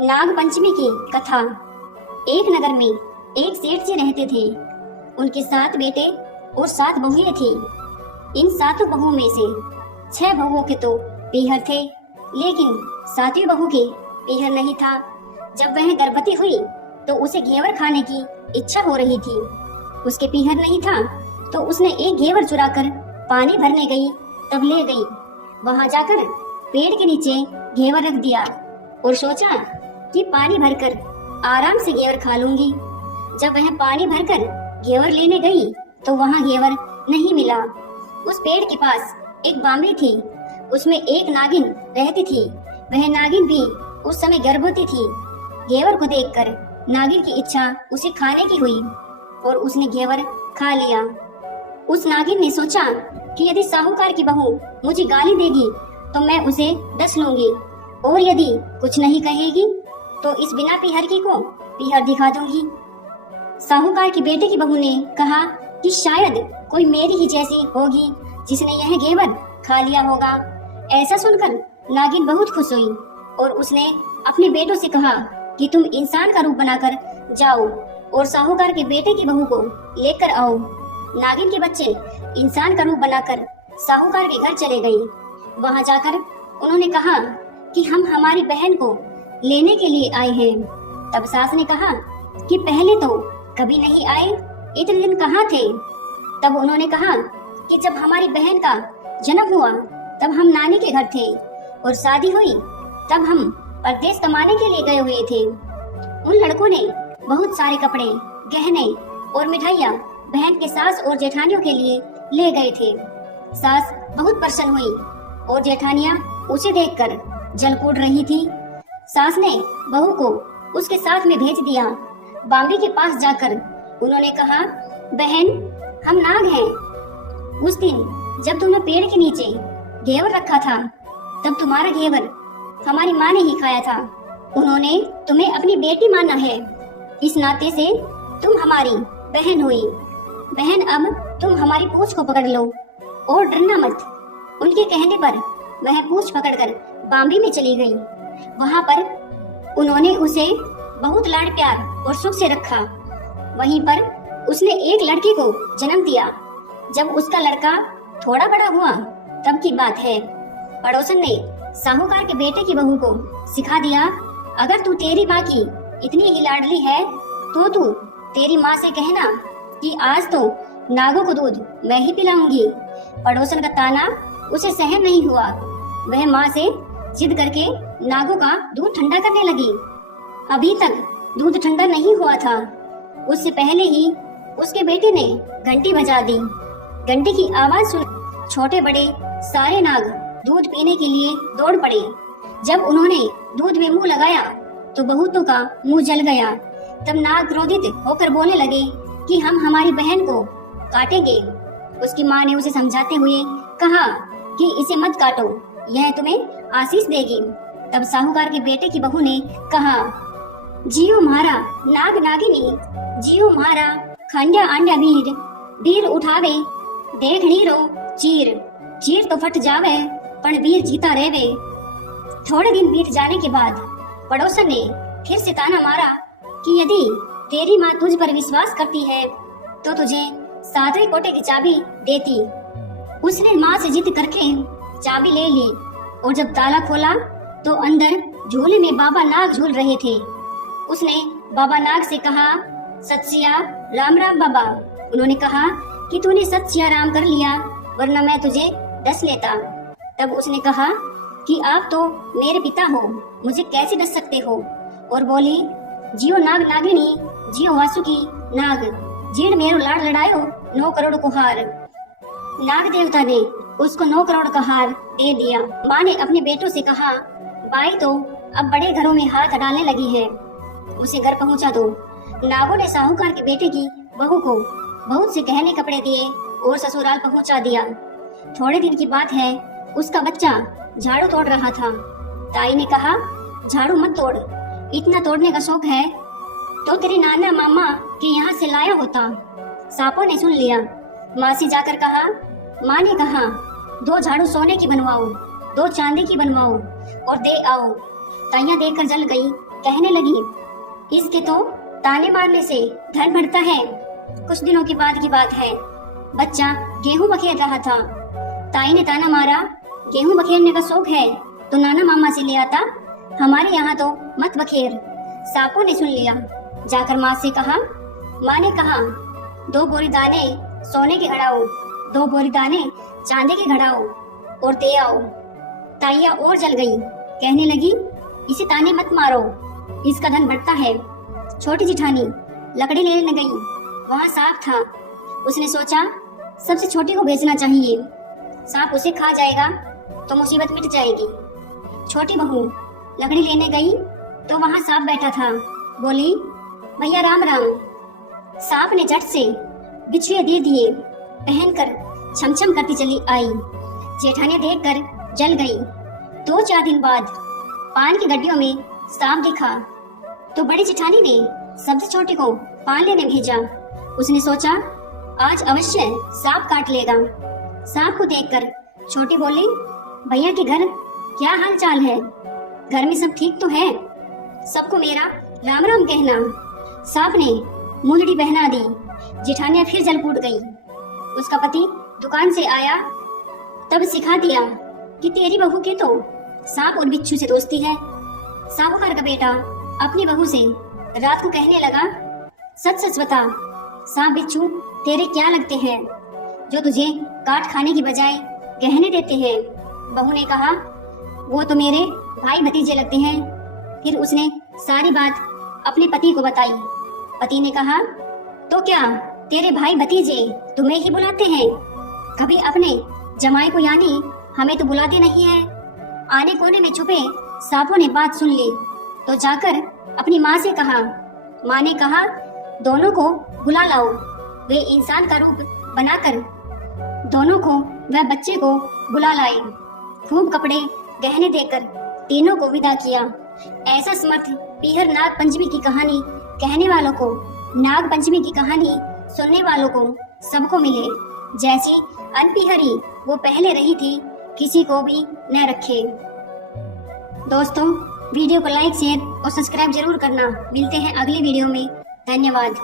नाग पंचमी की कथा। एक नगर में एक सेठ जी रहते थे। उनके 7 बेटे और 7 बहुएं थी। इन 7 बहुओं में से 6 बहुओं के तो पीहर थे, लेकिन 7वीं बहू के पीहर नहीं था। जब वह गर्भवती हुई तो उसे घेवर खाने की इच्छा हो रही थी। उसके पीहर नहीं था तो उसने एक घेवर चुराकर पानी भरने गई, तब ले गई। वहां जाकर पेड़ के नीचे घेवर रख दिया और सोचा कि पानी भरकर आराम से घेवर खा लूंगी। जब वह पानी भरकर घेवर लेने गई तो वहां घेवर नहीं मिला। उस पेड़ के पास एक बांबी थी, उसमें एक नागिन रहती थी। वह नागिन भी उस समय गर्भवती थी। घेवर को देखकर नागिन की इच्छा उसे खाने की हुई और उसने घेवर खा लिया। उस नागिन ने सोचा कि यदि साहूकार की बहू मुझे गाली देगी तो मैं उसे डस लूंगी, और यदि कुछ नहीं कहेगी तो इस बिना पीहर की को पीहर दिखा दूंगी। साहूकार की बेटे की बहू ने कहा कि शायद कोई मेरी ही जैसी होगी जिसने यह घेवर खा लिया होगा। ऐसा सुनकर नागिन बहुत खुश हुई और उसने अपने बेटों से कहा कि तुम इंसान का रूप बनाकर जाओ और साहूकार के बेटे की बहू को लेकर आओ। नागिन के बच्चे इंसान का रूप बनाकर साहूकार के घर चले गए। वहां जाकर उन्होंने कहा कि हम हमारी बहन को लेने के लिए आए हैं। तब सास ने कहा कि पहले तो कभी नहीं आए, इतने दिन कहाँ थे? तब उन्होंने कहा कि जब हमारी बहन का जन्म हुआ तब हम नानी के घर थे और शादी हुई तब हम परदेश कमाने के लिए गए हुए थे। उन लड़कों ने बहुत सारे कपड़े, गहने और मिठाइयाँ बहन के सास और जेठानियों के लिए ले गए थे। सास बहुत प्रसन्न हुई और जेठानियाँ उसे देखकर जल कूद रही थी। सास ने बहू को उसके साथ में भेज दिया। बांबी के पास जाकर उन्होंने कहा, बहन, हम नाग हैं। उस दिन जब तुमने पेड़ के नीचे घेवर रखा था तब तुम्हारा घेवर हमारी माँ ने ही खाया था। उन्होंने तुम्हें अपनी बेटी माना है, इस नाते से तुम हमारी बहन हुई। बहन, अब तुम हमारी पूंछ को पकड़ लो और डरना मत। उनके कहने पर वह पूंछ पकड़कर बांबी में चली गई। वहां पर उन्होंने उसे बहुत लाड प्यार और सुख से रखा। वहीं पर उसने एक लड़के को जन्म दिया। जब उसका लड़का थोड़ा बड़ा हुआ तब की बात है, पड़ोसन ने साहूकार के बेटे की बहू को सिखा दिया, अगर तू तेरी माँ की इतनी ही लाडली है तो तू तेरी माँ से कहना कि आज तो नागों को दूध मैं ही पिलाऊंगी। पड़ोसन का ताना उसे सहन नहीं हुआ। वह माँ से जिद करके नागों का दूध ठंडा करने लगी। अभी तक दूध ठंडा नहीं हुआ था, उससे पहले ही उसके बेटे ने घंटी बजा दी। घंटी की आवाज सुन छोटे बड़े सारे नाग दूध पीने के लिए दौड़ पड़े। जब उन्होंने दूध में मुंह लगाया तो बहुतों का मुंह जल गया। तब नाग क्रोधित होकर बोलने लगे कि हम हमारी बहन को काटेंगे। उसकी माँ ने उसे समझाते हुए कहा कि इसे मत काटो, यह तुम्हें आशीष देगी। तब साहूकार के बेटे की बहू ने कहा, जियो म्हारा नाग नागिनी, जियो म्हारा खंड्या आंड्या वीर, वीर उठावे देख नीरो चीर, चीर तो फट जावे पण वीर जीता रहेवे। थोड़े दिन बीत जाने के बाद पड़ोसन ने फिर से ताना मारा कि यदि तेरी माँ तुझ पर विश्वास करती है तो तुझे 7वें कोटे की चाबी देती। उसने माँ से जिद करके चाबी ले ली और जब ताला खोला तो अंदर झूले में बाबा नाग झूल रहे थे। उसने बाबा नाग से कहा, सत्सिया राम राम बाबा। उन्होंने कहा कि तूने सत्सिया राम कर लिया, वरना मैं तुझे डस लेता। तब उसने कहा कि आप तो मेरे पिता हो, मुझे कैसे डस सकते हो? और बोली, जियो नाग नागिनी, जियो वासुकी नाग, जीण मेरो लाड लड़ायो 9 करोड़ को हार। नाग देवता ने उसको 9 करोड़ का हार दे दिया। माँ ने अपने बेटों से कहा, बाई तो अब बड़े घरों में हाथ डालने लगी है, उसे घर पहुँचा दो। नागों ने साहूकार के बेटे की बहू को बहुत से गहने कपड़े दिए और ससुराल पहुँचा दिया। थोड़े दिन की बात है, उसका बच्चा झाड़ू तोड़ रहा था। ताई ने कहा, झाड़ू मत तोड़, इतना तोड़ने का शौक है तो तेरे नाना मामा के यहाँ से लाया होता। सांपों ने सुन लिया। माँ से जाकर कहा, माँ ने कहा 2 झाड़ू सोने की बनवाओ, 2 चांदी की बनवाओ और दे आओ। ताइयां देखकर जल गई, कहने लगी, इसके तो ताने मारने से धन बढ़ता है। कुछ दिनों के बाद की बात है, बच्चा गेहूं बखेर रहा था। ताई ने ताना मारा, गेहूं बखेरने का शौक है तो नाना मामा से ले आता, हमारे यहाँ तो मत बखेर। सांपों ने सुन लिया, जाकर माँ से कहा। माँ ने कहा, 2 बोरी दाने सोने के घड़ाओ, 2 बोरी दाने चांदी के घड़ाओ और दे आओ। ताइया और जल गई, कहने लगी, इसे ताने मत मारो, इसका धन बढ़ता है। छोटी जिठानी लकड़ी लेने गई, वहाँ सांप था। उसने सोचा सबसे छोटी को बेचना चाहिए, सांप उसे खा जाएगा तो मुसीबत मिट जाएगी। छोटी बहू लकड़ी लेने गई तो वहाँ सांप बैठा था। बोली, भैया राम राम। सांप ने झट से बिछुए दे दिए, पहनकर छमछम करती चली आई। जेठानी देखकर जल गई। 2-4 दिन बाद पान की गड्डियों में सांप दिखा तो बड़ी जेठानी ने सबसे छोटी को पान लेने भेजा। उसने सोचा आज अवश्य सांप काट लेगा। सांप को देखकर छोटी बोली, भैया के घर क्या हाल चाल है? घर में सब ठीक तो है? सबको मेरा राम राम कहना। सांप ने मुंदड़ी पहना दी। जेठानिया फिर जल कूट गई। उसका पति दुकान से आया तब सिखा दिया कि तेरी बहू की तो सांप और बिच्छू से दोस्ती है। साहूकार का बेटा अपनी बहू से रात को कहने लगा, सच सच बता, सांप बिच्छू तेरे क्या लगते हैं जो तुझे काट खाने की बजाय गहने देते हैं? बहू ने कहा, वो तो मेरे भाई भतीजे लगते हैं। फिर उसने सारी बात अपने पति को बताई। पति ने कहा, तो क्या तेरे भाई भतीजे तुम्हें ही बुलाते हैं? कभी अपने जमाई को यानी हमें तो बुलाते नहीं है। आने कोने में छुपे सांपों ने बात सुन ली तो जाकर अपनी माँ से कहा। माँ ने कहा, दोनों को बुला लाओ। वे इंसान का रूप बनाकर दोनों को वह बच्चे को बुला लाए। खूब कपड़े गहने देकर तीनों को विदा किया। ऐसा समर्थ पीहर नाग पंचमी की कहानी कहने वालों को, नाग पंचमी की कहानी सुनने वालों को सबको मिले। जैसी अनपीहरी वो पहले रही थी, किसी को भी न रखे। दोस्तों, वीडियो को लाइक, शेयर और सब्सक्राइब जरूर करना। मिलते हैं अगली वीडियो में। धन्यवाद।